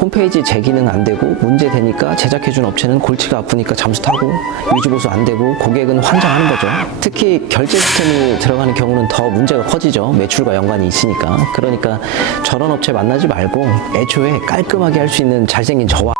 홈페이지 재기능 안 되고 문제 되니까 제작해준 업체는 골치가 아프니까 잠수 타고 유지보수 안 되고 고객은 환장하는 거죠. 특히 결제 시스템이 들어가는 경우는 더 문제가 커지죠. 매출과 연관이 있으니까. 그러니까 저런 업체 만나지 말고 애초에 깔끔하게 할 수 있는 잘생긴 저와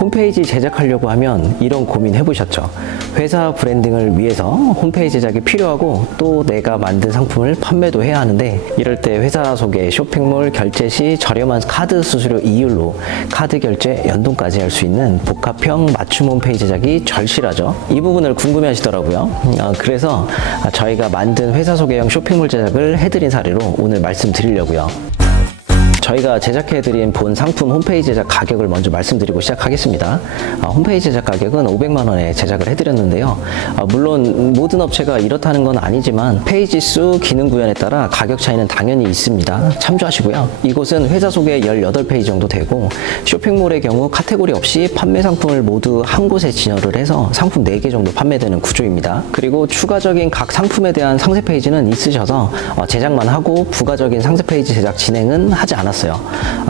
홈페이지 제작하려고 하면 이런 고민 해보셨죠? 회사 브랜딩을 위해서 홈페이지 제작이 필요하고 또 내가 만든 상품을 판매도 해야 하는데 이럴 때 회사 소개, 쇼핑몰, 결제 시 저렴한 카드 수수료 이율로 카드 결제 연동까지 할 수 있는 복합형 맞춤 홈페이지 제작이 절실하죠. 이 부분을 궁금해 하시더라고요. 그래서 저희가 만든 회사 소개형 쇼핑몰 제작을 해드린 사례로 오늘 말씀드리려고요. 저희가 제작해드린 본 상품 홈페이지 제작 가격을 먼저 말씀드리고 시작하겠습니다. 홈페이지 제작 가격은 500만 원에 제작을 해드렸는데요. 물론 모든 업체가 이렇다는 건 아니지만 페이지 수, 기능 구현에 따라 가격 차이는 당연히 있습니다. 참조하시고요. 이곳은 회사 소개 18페이지 정도 되고 쇼핑몰의 경우 카테고리 없이 판매 상품을 모두 한 곳에 진열을 해서 상품 4개 정도 판매되는 구조입니다. 그리고 추가적인 각 상품에 대한 상세 페이지는 있으셔서 제작만 하고 부가적인 상세 페이지 제작 진행은 하지 않았습니다.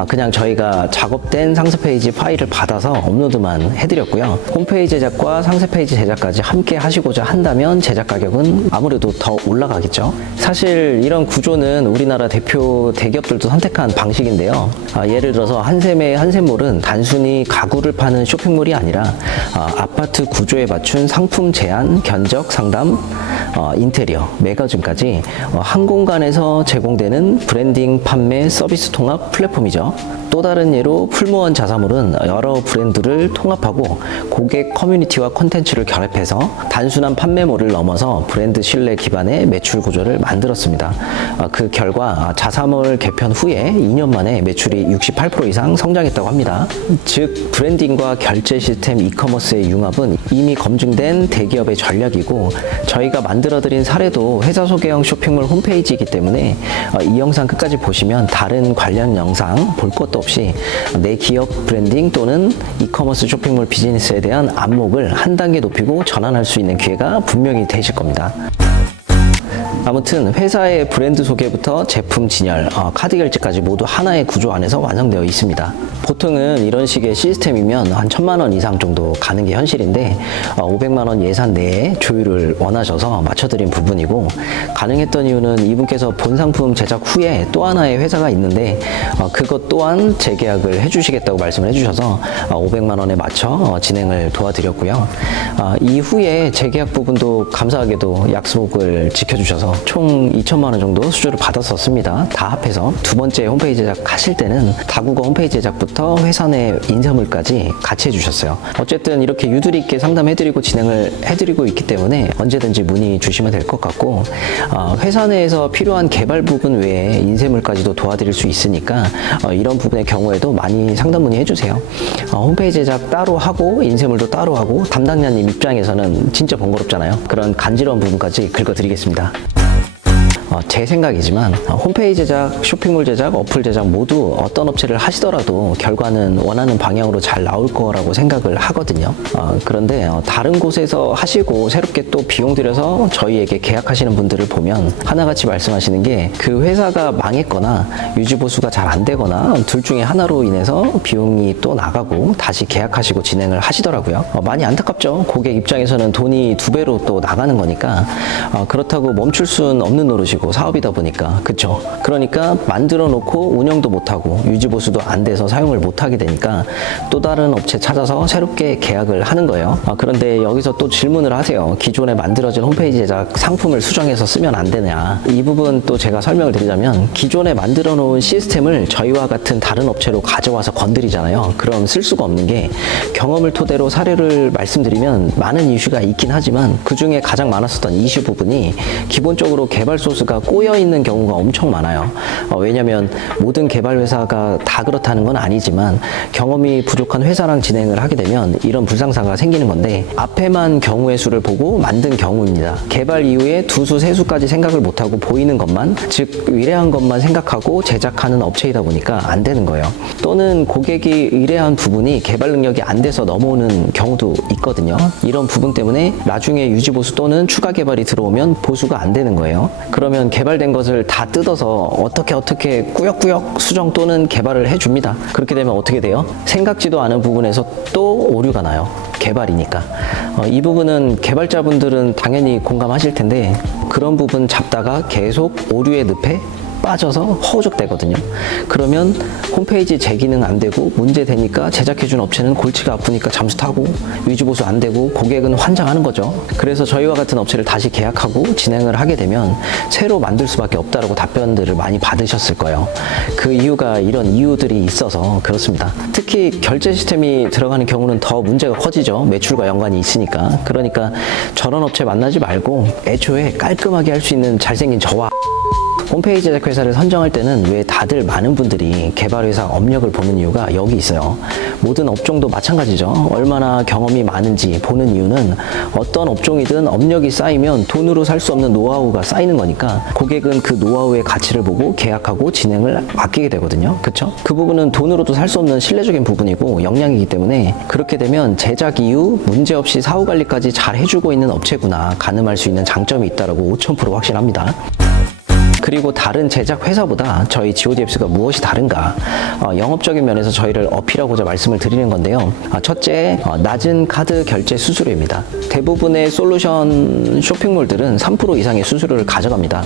그냥 저희가 작업된 상세 페이지 파일을 받아서 업로드만 해드렸고요. 홈페이지 제작과 상세 페이지 제작까지 함께 하시고자 한다면 제작 가격은 아무래도 더 올라가겠죠. 사실 이런 구조는 우리나라 대표 대기업들도 선택한 방식인데요. 예를 들어서 한샘몰은 단순히 가구를 파는 쇼핑몰이 아니라 아파트 구조에 맞춘 상품 제안, 견적, 상담, 인테리어, 매거진까지 한 공간에서 제공되는 브랜딩, 판매, 서비스 통합 플랫폼이죠. 또 다른 예로 풀무원 자사몰은 여러 브랜드를 통합하고 고객 커뮤니티와 콘텐츠를 결합해서 단순한 판매몰을 넘어서 브랜드 신뢰 기반의 매출 구조를 만들었습니다. 그 결과 자사몰 개편 후에 2년 만에 매출이 68% 이상 성장했다고 합니다. 즉 브랜딩과 결제 시스템 이커머스의 융합은 이미 검증된 대기업의 전략이고 저희가 만들어드린 사례도 회사 소개형 쇼핑몰 홈페이지이기 때문에 이 영상 끝까지 보시면 다른 관련 영상 볼 것도 없이 내 기업 브랜딩 또는 이커머스 쇼핑몰 비즈니스에 대한 안목을 한 단계 높이고 전환할 수 있는 기회가 분명히 되실 겁니다. 아무튼 회사의 브랜드 소개부터 제품 진열, 카드 결제까지 모두 하나의 구조 안에서 완성되어 있습니다. 보통은 이런 식의 시스템이면 한 1000만 원 이상 정도 가는 게 현실인데 500만 원 예산 내에 조율을 원하셔서 맞춰드린 부분이고 가능했던 이유는 이분께서 본 상품 제작 후에 또 하나의 회사가 있는데 그것 또한 재계약을 해주시겠다고 말씀을 해주셔서 500만 원에 맞춰 진행을 도와드렸고요. 이후에 재계약 부분도 감사하게도 약속을 지켜주셔서 총 2천만 원 정도 수주를 받았었습니다. 다 합해서 두 번째 홈페이지 제작 하실 때는 다국어 홈페이지 제작부터 회사 내 인쇄물까지 같이 해주셨어요. 어쨌든 이렇게 유두리 있게 상담해드리고 진행을 해드리고 있기 때문에 언제든지 문의 주시면 될 것 같고 회사 내에서 필요한 개발 부분 외에 인쇄물까지도 도와드릴 수 있으니까 이런 부분의 경우에도 많이 상담 문의 해주세요. 홈페이지 제작 따로 하고 인쇄물도 따로 하고 담당자님 입장에서는 진짜 번거롭잖아요. 그런 간지러운 부분까지 긁어드리겠습니다. 제 생각이지만 홈페이지 제작, 쇼핑몰 제작, 어플 제작 모두 어떤 업체를 하시더라도 결과는 원하는 방향으로 잘 나올 거라고 생각을 하거든요. 그런데 다른 곳에서 하시고 새롭게 또 비용 들여서 저희에게 계약하시는 분들을 보면 하나같이 말씀하시는 게 그 회사가 망했거나 유지보수가 잘 안 되거나 둘 중에 하나로 인해서 비용이 또 나가고 다시 계약하시고 진행을 하시더라고요. 많이 안타깝죠. 고객 입장에서는 돈이 2배로 또 나가는 거니까 그렇다고 멈출 수는 없는 노릇이고 사업이다 보니까 그쵸. 그러니까 만들어 놓고 운영도 못하고 유지보수도 안 돼서 사용을 못하게 되니까 또 다른 업체 찾아서 새롭게 계약을 하는 거예요. 그런데 여기서 또 질문을 하세요. 기존에 만들어진 홈페이지 제작 상품을 수정해서 쓰면 안 되냐. 이 부분 또 제가 설명을 드리자면 기존에 만들어 놓은 시스템을 저희와 같은 다른 업체로 가져와서 건드리잖아요. 그럼 쓸 수가 없는 게 경험을 토대로 사례를 말씀드리면 많은 이슈가 있긴 하지만 그 중에 가장 많았었던 이슈 부분이 기본적으로 개발 소스가 꼬여있는 경우가 엄청 많아요. 왜냐면 모든 개발 회사가 다 그렇다는 건 아니지만 경험이 부족한 회사랑 진행을 하게 되면 이런 불상사가 생기는 건데 앞에만 경우의 수를 보고 만든 경우입니다. 개발 이후에 두수, 세수까지 생각을 못하고 보이는 것만, 즉 의뢰한 것만 생각하고 제작하는 업체이다 보니까 안 되는 거예요. 또는 고객이 의뢰한 부분이 개발 능력이 안 돼서 넘어오는 경우도 있거든요. 이런 부분 때문에 나중에 유지보수 또는 추가 개발이 들어오면 보수가 안 되는 거예요. 그러면 그러면 개발된 것을 다 뜯어서 어떻게 꾸역꾸역 수정 또는 개발을 해줍니다. 그렇게 되면 어떻게 돼요? 생각지도 않은 부분에서 또 오류가 나요. 개발이니까. 이 부분은 개발자분들은 당연히 공감하실 텐데 그런 부분 잡다가 계속 오류의 늪에 빠져서 허우적대거든요. 그러면 홈페이지 재기능 안 되고 문제 되니까 제작해준 업체는 골치가 아프니까 잠수 타고 위주 보수 안 되고 고객은 환장하는 거죠. 그래서 저희와 같은 업체를 다시 계약하고 진행을 하게 되면 새로 만들 수밖에 없다라고 답변들을 많이 받으셨을 거예요. 그 이유가 이런 이유들이 있어서 그렇습니다. 특히 결제 시스템이 들어가는 경우는 더 문제가 커지죠. 매출과 연관이 있으니까. 그러니까 저런 업체 만나지 말고 애초에 깔끔하게 할 수 있는 잘생긴 저와 홈페이지 제작 회사를 선정할 때는 왜 다들 많은 분들이 개발회사 업력을 보는 이유가 여기 있어요. 모든 업종도 마찬가지죠. 얼마나 경험이 많은지 보는 이유는 어떤 업종이든 업력이 쌓이면 돈으로 살 수 없는 노하우가 쌓이는 거니까 고객은 그 노하우의 가치를 보고 계약하고 진행을 맡기게 되거든요. 그렇죠? 그 부분은 돈으로도 살 수 없는 신뢰적인 부분이고 역량이기 때문에 그렇게 되면 제작 이후 문제없이 사후 관리까지 잘 해주고 있는 업체구나 가늠할 수 있는 장점이 있다고 5000% 확신합니다. 그리고 다른 제작 회사보다 저희 GODF가 무엇이 다른가? 영업적인 면에서 저희를 어필하고자 말씀을 드리는 건데요. 첫째, 낮은 카드 결제 수수료입니다. 대부분의 솔루션 쇼핑몰들은 3% 이상의 수수료를 가져갑니다.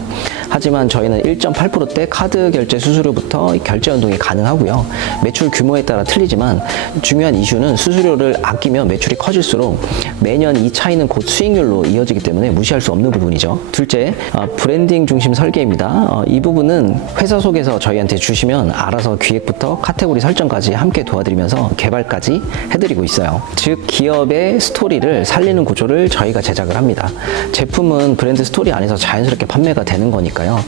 하지만 저희는 1.8%대 카드 결제 수수료부터 결제 연동이 가능하고요. 매출 규모에 따라 틀리지만 중요한 이슈는 수수료를 아끼면 매출이 커질수록 매년 이 차이는 곧 수익률로 이어지기 때문에 무시할 수 없는 부분이죠. 둘째, 브랜딩 중심 설계입니다. 이 부분은 회사 속에서 저희한테 주시면 알아서 기획부터 카테고리 설정까지 함께 도와드리면서 개발까지 해드리고 있어요. 즉 기업의 스토리를 살리는 구조를 저희가 제작을 합니다. 제품은 브랜드 스토리 안에서 자연스럽게 판매가 되는 거니까요.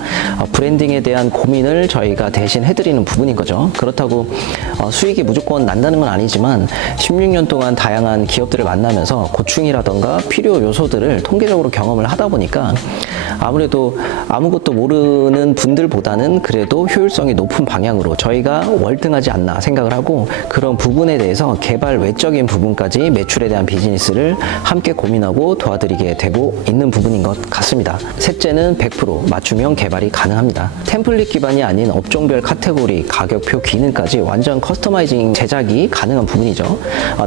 브랜딩에 대한 고민을 저희가 대신 해드리는 부분인 거죠. 그렇다고 수익이 무조건 난다는 건 아니지만 16년 동안 다양한 기업들을 만나면서 고충이라던가 필요 요소들을 통계적으로 경험을 하다 보니까 아무래도 아무것도 모르는 분들보다는 그래도 효율성이 높은 방향으로 저희가 월등하지 않나 생각을 하고 그런 부분에 대해서 개발 외적인 부분까지 매출에 대한 비즈니스를 함께 고민하고 도와드리게 되고 있는 부분인 것 같습니다. 셋째는 100% 맞춤형 개발이 가능합니다. 템플릿 기반이 아닌 업종별 카테고리, 가격표, 기능까지 완전 커스터마이징 제작이 가능한 부분이죠.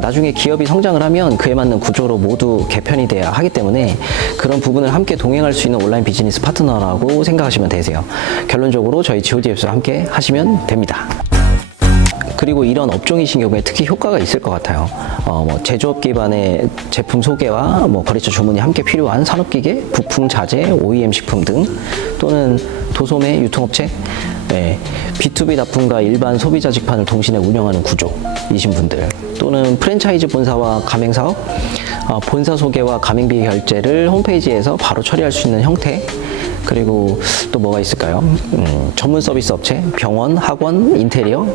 나중에 기업이 성장을 하면 그에 맞는 구조로 모두 개편이 돼야 하기 때문에 그런 부분을 함께 동행할 수 있는 온라인 비즈니스 파트너라고 생각하시면 되세요. 결론적으로 저희 GODF와 함께 하시면 됩니다. 그리고 이런 업종이신 경우에 특히 효과가 있을 것 같아요. 제조업 기반의 제품 소개와 거래처 주문이 함께 필요한 산업기계, 부품, 자재, OEM 식품 등 또는 도소매, 유통업체, B2B 납품과 일반 소비자 직판을 동시에 운영하는 구조이신 분들 또는 프랜차이즈 본사와 가맹사업, 본사 소개와 가맹비 결제를 홈페이지에서 바로 처리할 수 있는 형태 그리고 또 뭐가 있을까요? 전문 서비스 업체, 병원, 학원, 인테리어,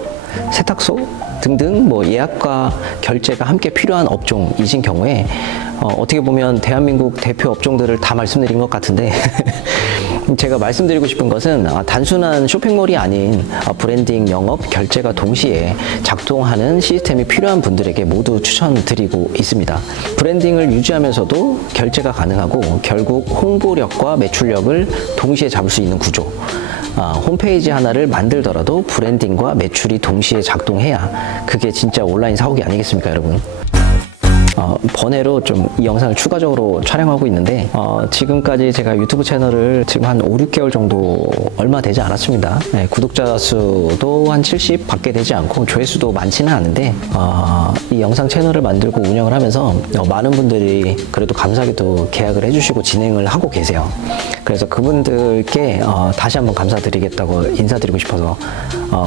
세탁소 등등 예약과 결제가 함께 필요한 업종이신 경우에 어떻게 보면 대한민국 대표 업종들을 다 말씀드린 것 같은데 제가 말씀드리고 싶은 것은 단순한 쇼핑몰이 아닌 브랜딩, 영업, 결제가 동시에 작동하는 시스템이 필요한 분들에게 모두 추천드리고 있습니다. 브랜딩을 유지하면서도 결제가 가능하고 결국 홍보력과 매출력을 동시에 잡을 수 있는 구조. 홈페이지 하나를 만들더라도 브랜딩과 매출이 동시에 작동해야 그게 진짜 온라인 사옥이 아니겠습니까, 여러분? 번외로 좀 이 영상을 추가적으로 촬영하고 있는데 지금까지 제가 유튜브 채널을 지금 한 5, 6개월 정도 얼마 되지 않았습니다. 구독자 수도 한 70 밖에 되지 않고 조회수도 많지는 않은데 이 영상 채널을 만들고 운영을 하면서 많은 분들이 그래도 감사하게도 계약을 해주시고 진행을 하고 계세요. 그래서 그분들께 다시 한번 감사드리겠다고 인사드리고 싶어서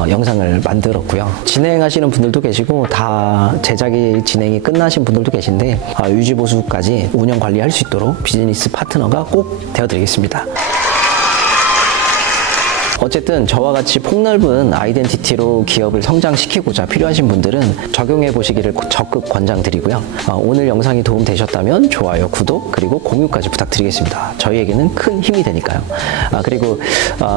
영상을 만들었고요. 진행하시는 분들도 계시고 다 제작이 진행이 끝나신 분들도 계신데 유지 보수까지 운영 관리할 수 있도록 비즈니스 파트너가 꼭 되어드리겠습니다. 어쨌든 저와 같이 폭넓은 아이덴티티로 기업을 성장시키고자 필요하신 분들은 적용해 보시기를 적극 권장드리고요. 오늘 영상이 도움되셨다면 좋아요, 구독, 그리고 공유까지 부탁드리겠습니다. 저희에게는 큰 힘이 되니까요. 그리고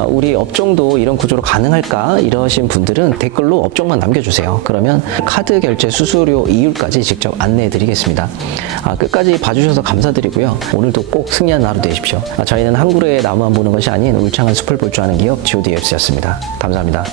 우리 업종도 이런 구조로 가능할까 이러신 분들은 댓글로 업종만 남겨주세요. 그러면 카드 결제 수수료 이율까지 직접 안내해 드리겠습니다. 끝까지 봐주셔서 감사드리고요. 오늘도 꼭 승리하는 하루 되십시오. 저희는 한 그루의 나무만 보는 것이 아닌 울창한 숲을 볼 줄 아는 기업 GODF였습니다. 감사합니다.